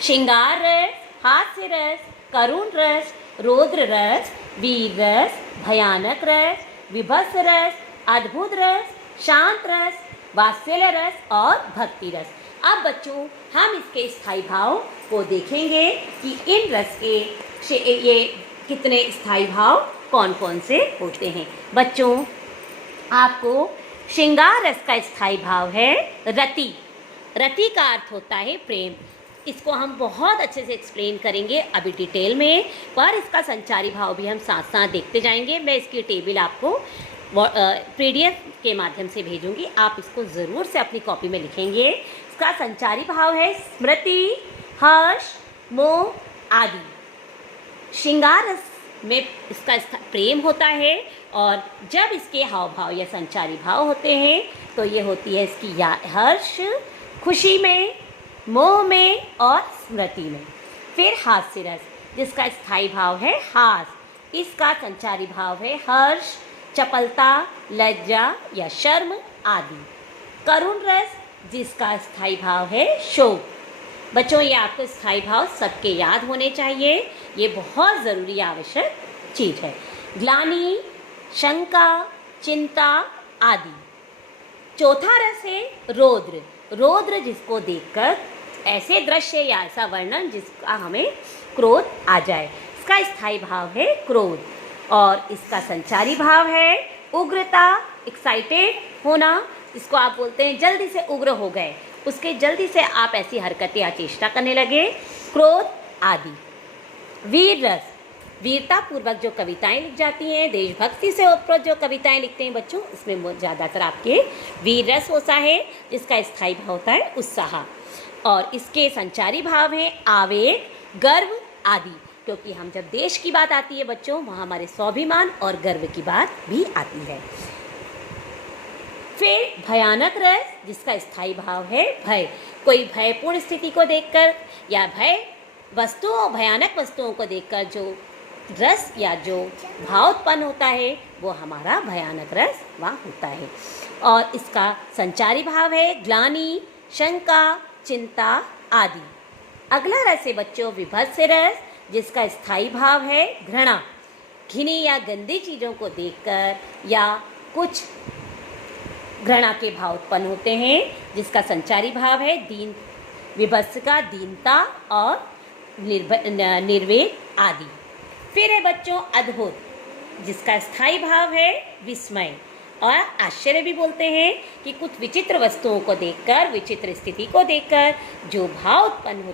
श्रृंगार रस, हास्य रस, करुण रस, रौद्र रस, वीर रस, भयानक रस, विभत्स रस, अद्भुत रस, शांत रस, वात्सल्य रस और भक्ति रस। अब बच्चों हम इसके स्थायी भाव को देखेंगे कि इन रस के ये कितने स्थायी भाव कौन कौन से होते हैं। बच्चों आपको श्रृंगार रस का स्थायी भाव है रति। रति का अर्थ होता है प्रेम। इसको हम बहुत अच्छे से एक्सप्लेन करेंगे अभी डिटेल में, पर इसका संचारी भाव भी हम साथ साथ देखते जाएंगे। मैं इसकी टेबल आपको PDF के माध्यम से भेजूंगी, आप इसको ज़रूर से अपनी कॉपी में लिखेंगे। इसका संचारी भाव है स्मृति, हर्ष, मोह आदि। श्रृंगार रस में इसका प्रेम होता है और जब इसके हाव भाव या संचारी भाव होते हैं तो ये होती है इसकी हर्ष, खुशी में, मोह में और स्मृति में। फिर हास्य रस जिसका स्थायी भाव है हास, इसका संचारी भाव है हर्ष, चपलता, लज्जा या शर्म आदि। करुण रस जिसका स्थायी भाव है शोक। बच्चों ये आपको स्थायी भाव सबके याद होने चाहिए, ये बहुत ज़रूरी आवश्यक चीज़ है। ग्लानि, शंका, चिंता आदि। चौथा रस है रौद्र। रौद्र जिसको देखकर ऐसे दृश्य या ऐसा वर्णन जिसका हमें क्रोध आ जाए, इसका स्थायी भाव है क्रोध और इसका संचारी भाव है उग्रता, एक्साइटेड होना, इसको आप बोलते हैं जल्दी से उग्र हो गए, उसके जल्दी से आप ऐसी हरकतें या चेष्टा करने लगे, क्रोध आदि। वीर रस वीरता पूर्वक जो कविताएं लिख जाती हैं, देशभक्ति से उत्पन्न जो कविताएं लिखते हैं बच्चों, इसमें ज़्यादातर आपके वीर रस होता है जिसका स्थायी भाव होता है उत्साह। और इसके संचारी भाव हैं आवेग, गर्व आदि, क्योंकि हम जब देश की बात आती है बच्चों वहाँ हमारे स्वाभिमान और गर्व की बात भी आती है। फिर भयानक रस जिसका स्थायी भाव है भय। कोई भयपूर्ण स्थिति को देखकर या भयानक वस्तुओं को देखकर जो रस या जो भाव उत्पन्न होता है वो हमारा भयानक रस वहाँ होता है। और इसका संचारी भाव है ग्लानि, शंका, चिंता आदि। अगला रस है बच्चों विभत्स रस जिसका स्थायी भाव है घृणा। घिनी या गंदी चीज़ों को देखकर या कुछ घृणा के भाव उत्पन्न होते हैं जिसका संचारी भाव है विभत्स का दीनता और निर्वेद आदि। फिर है बच्चों अद्भुत जिसका स्थायी भाव है विस्मय और आश्चर्य भी बोलते हैं कि कुछ विचित्र वस्तुओं को देखकर, विचित्र स्थिति को देखकर जो भाव उत्पन्न होता है